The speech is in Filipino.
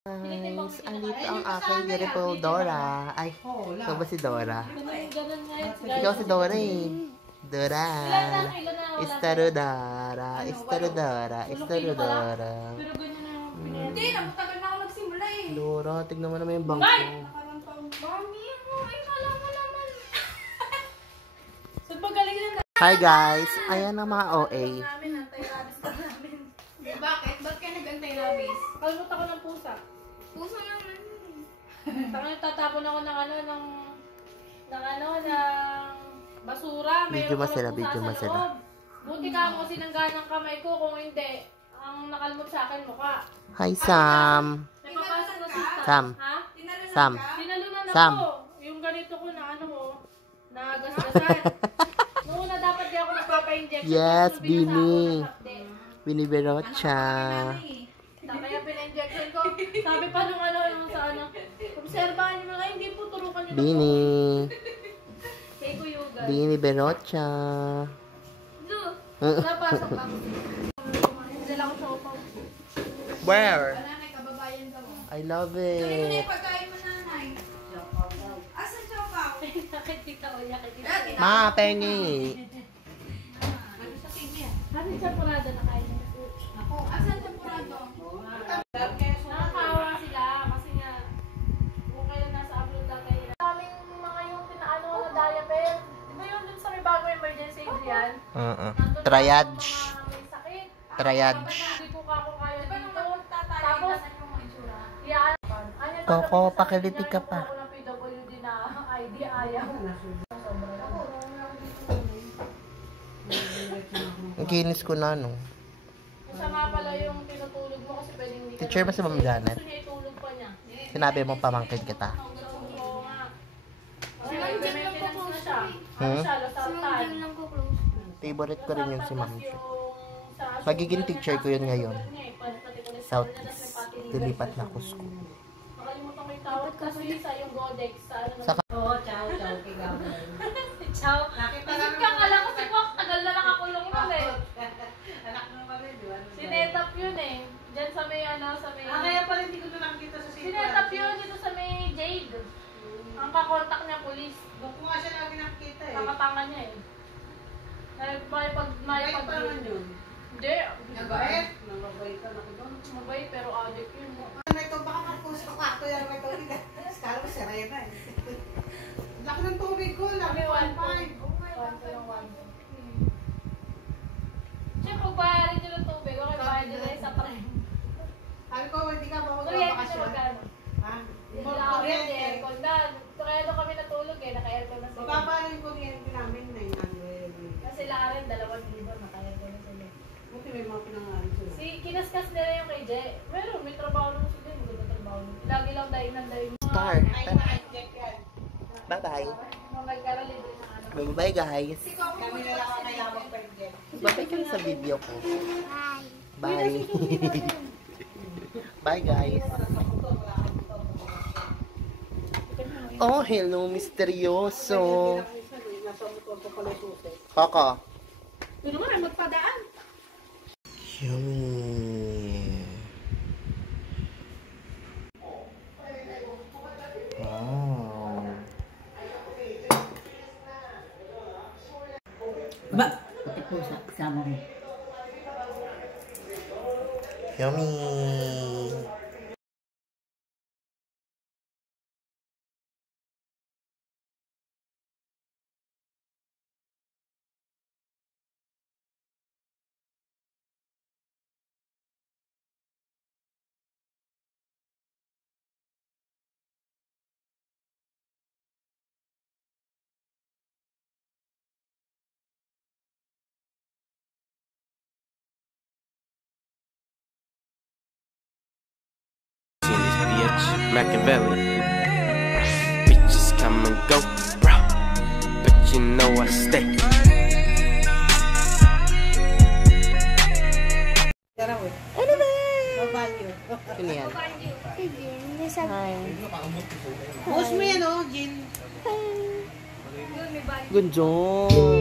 Guys, andito ang aking beautiful Dora. Ay, ito ba si Dora? Ikaw si Dora eh. Dora. Istarudara. Istarudara. Istarudara. Hindi, naputagal na ako nagsimula eh. Dora, tignan mo naman yung bangko. Mami, ay kala mo naman. So, pagaling na. Hi guys, ayan ang mga OA. Bakit? Ba't kayo nag-antay-rabis? Kalmot ako ng pusa. Puso naman. Tatapon ako ng basura. Video Mayroon mo sila, akong video pusa mo sa sila. loob. Buti ka mo sinanggan ng kamay ko, kung hindi, ang nakalmot sa akin mukha. Hi Sam. May papasok na sista. Sam. Ha? Sam. Tinalunan Sam. ako. Yung ganito ko na na gasgasan. Noon na dapat di ako magpapa-injection. Yes, Tapos binasa ako Bini. ng update. Biniberocha. Kaya pina-injection ko. Sabi pa nung yung sa obserbahan niyo lang, hindi po turukan niyo. Bini. Kay Kuyugan. Bini Berocha. Napasok ako. Dala ko sa upaw. Where? Nanay, kababayan ka mo. I love Tuloy mo na it. yung pagkain mo, nanay. Asan siya pa? Nakikita ko niya. Ma, pengi. Ano siya purada na kain? Ako, asan siya purado? Nakakawa sila kasi nga kung kayo nasa abroad na kayo. Kaming mga yung pinaano na diaper. Di ba yun dun sa may bago emergency Adrian? Nandun Triage. mga may sakit. Triage. Hindi ko kako kaya Di ba nung dito. magtatalaga sa yung mga itsura? Yan. Coco, pakiliti ka pa. Ako ng PWD na ID ayaw. Ang kinis ko na, no? Masama pala yung tinutulog mo kasi pwedeng hindi ka Teacher ba si Ma'am Janet? Gusto niya itulog pa niya. Sinabi mo pamangkin kita. Oo nga. Si Ma'am Jen lang po Maintenance na close siya. to eh. Ano Hmm? siya, Si Ma'am lasartan. Jen lang po close. Favorite ko rin yun si Ma'am. Tapos yung sa Magiging sugar teacher niya, ko yun ngayon. sugar niya eh, particular sa South kanya, tapos may East. patiligan Dilipat siya. na ko school. Nakalimutan ko yung tawag kasi sa yung Godex. Sa ano naman. Saka- Oo, ciao, ciao, kay Gabon. Ciao. Nakita Isip ka, kala ko si Kwak, tagal na nakakulong nun eh. Anak mo pa rin, di ba? Sinetap yun eh. Diyan sa may sa may... Kaya pala hindi ko na nakita sa sitwasyon. Sinetap yun dito sa may Jade. Ang kakontak niya, police. Doon ko nga siya lagi nakita eh. Kakatanga niya eh. Mabait pa naman yun. Hindi. Mabait? Mabait ka na ko doon. Mabait pero addict yun. Ano ito, baka magpusto ka ako yan. May tubig na. Kala mo sirena eh. Laki ng tubig ko. Laki 1.5. Siya, pag bayarin nyo ng tubig, okay, bayad nila sa tren. Sabi ko, hindi ka ba Kuryente na magbabakasyon? magkano? Ha? Hindi na ako yan, aircon na. Kaya kami natulog eh, naka-aircon na sila. Mababa na yung kuryente namin na yung ano eh. Kasi Laren, 2,000, naka-aircon na sila. Buti may mga pinangalan sila. Kinaskas nila yung kay Je. Meron, may trabaho naman sila, maganda trabaho. Lagi lang dahil nandayin. Star. Check yan. Bye-bye. Magkara libre na ano. Bye-bye guys. Kami na lang ang kailangan pwede. Bye-bye ka na sa video ko. Bye. Bye guys. Oh, hello, misteryoso. Coco. Ito naman, ay magpadaan. Yummy. Wow. Ba? Pati po sa kasama mo. Yummy. In this bitch, Machiavelli. Bitches come and go, bro. But you know I stay. Ano ba? Mabalyo. Sino yan? Hi. Push mo yan oh, Jill. Good job.